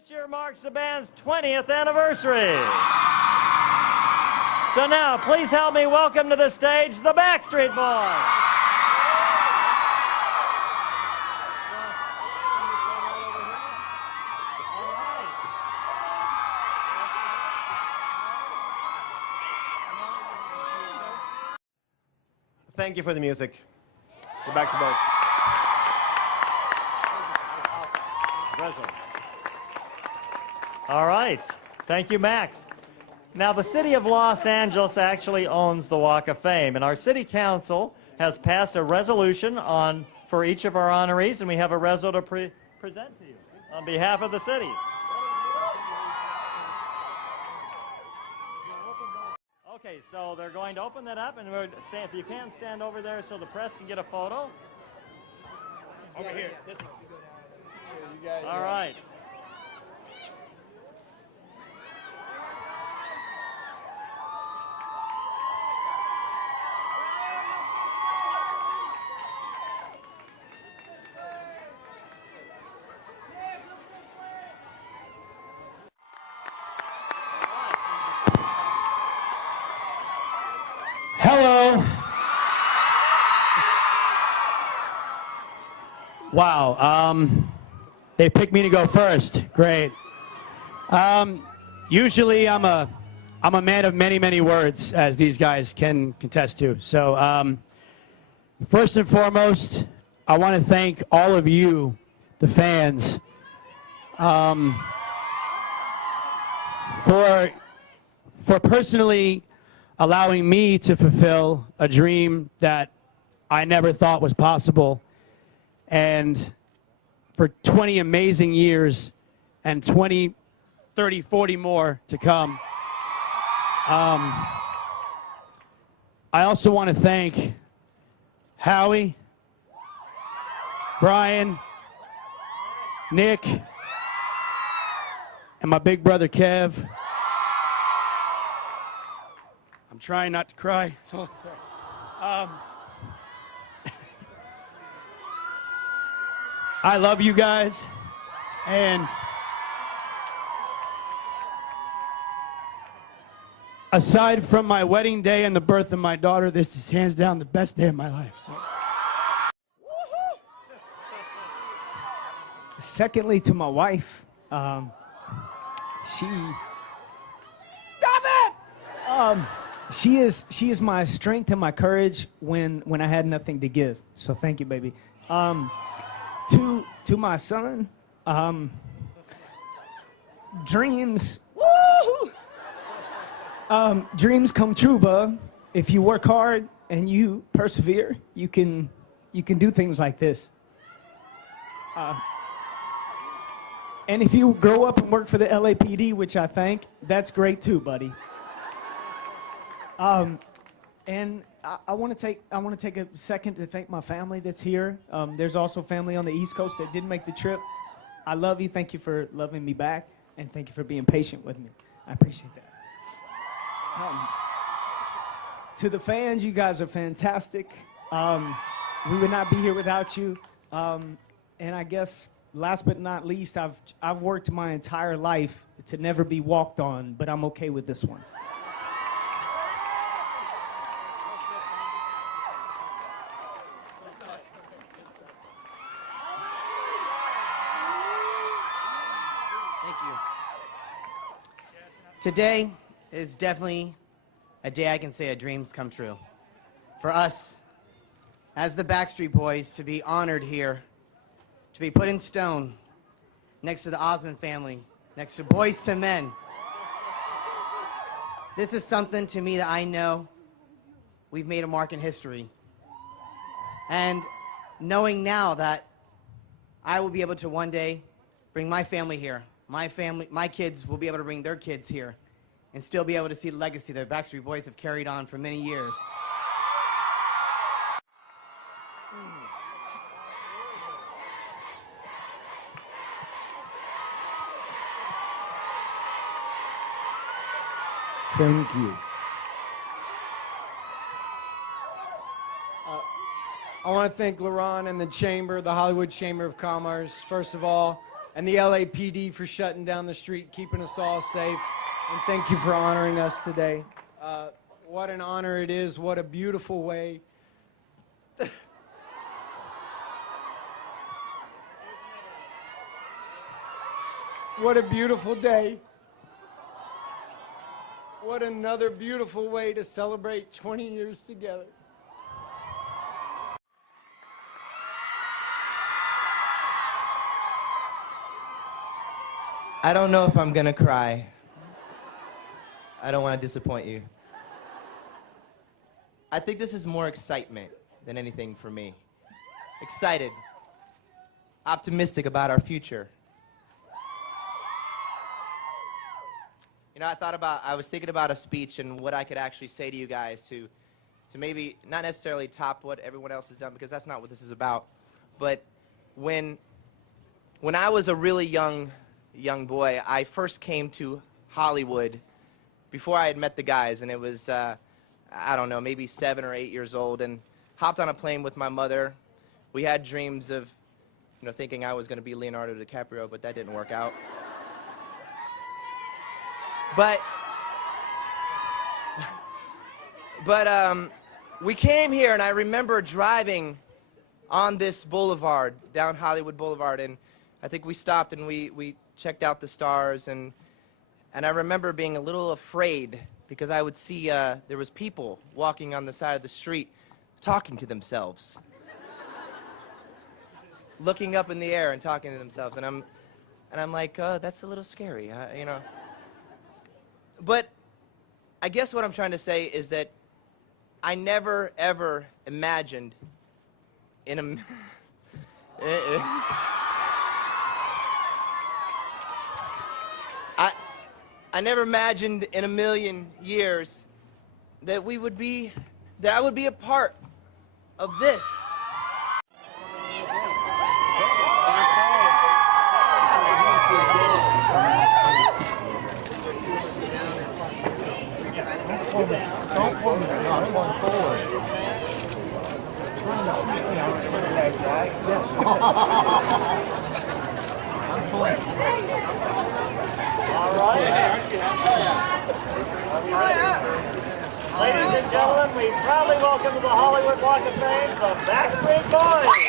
This year marks the band's 20th anniversary. So now, please help me welcome to the stage the Backstreet Boys. Thank you for the music. The Backstreet Boys. All right. Thank you, Max. Now, the city of Los Angeles actually owns the Walk of Fame, and our city council has passed a resolution for each of our honorees, and we have a reso to present to you on behalf of the city. Okay, so they're going to open that up, and if you can, stand over there so the press can get a photo. Over here. This one. All right. Hello. Wow. They picked me to go first. Great. Usually I'm a man of many, many words, as these guys can contest to. So first and foremost, I want to thank all of you, the fans, for personally allowing me to fulfill a dream that I never thought was possible. And for 20 amazing years and 20, 30, 40 more to come. I also want to thank Howie, Brian, Nick, and my big brother Kev. I'm trying not to cry. I love you guys, and aside from my wedding day and the birth of my daughter, this is hands down the best day of my life. So. Secondly, to my wife, she is my strength and my courage when I had nothing to give. So thank you, baby. To my son, dreams, dreams come true, bub. If you work hard and you persevere, you can do things like this. And if you grow up and work for the LAPD, which I think, that's great too, buddy. And I want to take a second to thank my family that's here. There's also family on the East Coast that didn't make the trip. I love you. Thank you for loving me back, and thank you for being patient with me. I appreciate that. To the fans, you guys are fantastic. We would not be here without you. And I guess last but not least, I've worked my entire life to never be walked on, but I'm okay with this one. Thank you. Today is definitely a day I can say a dream's come true. For us, as the Backstreet Boys, to be honored here, to be put in stone next to the Osmond family, next to Boys to Men. This is something to me that I know we've made a mark in history. And knowing now that I will be able to one day bring my family here, my kids will be able to bring their kids here and still be able to see the legacy that the Backstreet Boys have carried on for many years. Thank you. I want to thank LaRon and the Chamber, the Hollywood Chamber of Commerce. First of all, and the LAPD for shutting down the street, keeping us all safe. And thank you for honoring us today. What an honor it is. What a beautiful way. What a beautiful day. What another beautiful way to celebrate 20 years together. I don't know if I'm gonna cry. I don't want to disappoint you. I think this is more excitement than anything for me. Excited, optimistic about our future. You know, I was thinking about a speech and what I could actually say to you guys to maybe not necessarily top what everyone else has done, because that's not what this is about. But when I was a really young boy, I first came to Hollywood before I had met the guys, and it was, I don't know, maybe 7 or 8 years old, and hopped on a plane with my mother. We had dreams of, you know, thinking I was going to be Leonardo DiCaprio, but that didn't work out. But we came here, and I remember driving on this boulevard, down Hollywood Boulevard, and I think we stopped and we checked out the stars, and I remember being a little afraid because I would see there was people walking on the side of the street talking to themselves, looking up in the air and talking to themselves, and I'm like, that's a little scary, you know. But I guess what I'm trying to say is that I never, ever imagined in a... I never imagined in a million years that I would be a part of this. Don't pull me down, I'm going forward. Trying to shoot me out of the leg, right? Yes. I'm pulling. All right. Ladies and gentlemen, we proudly welcome to the Hollywood Walk of Fame the Backstreet Boys.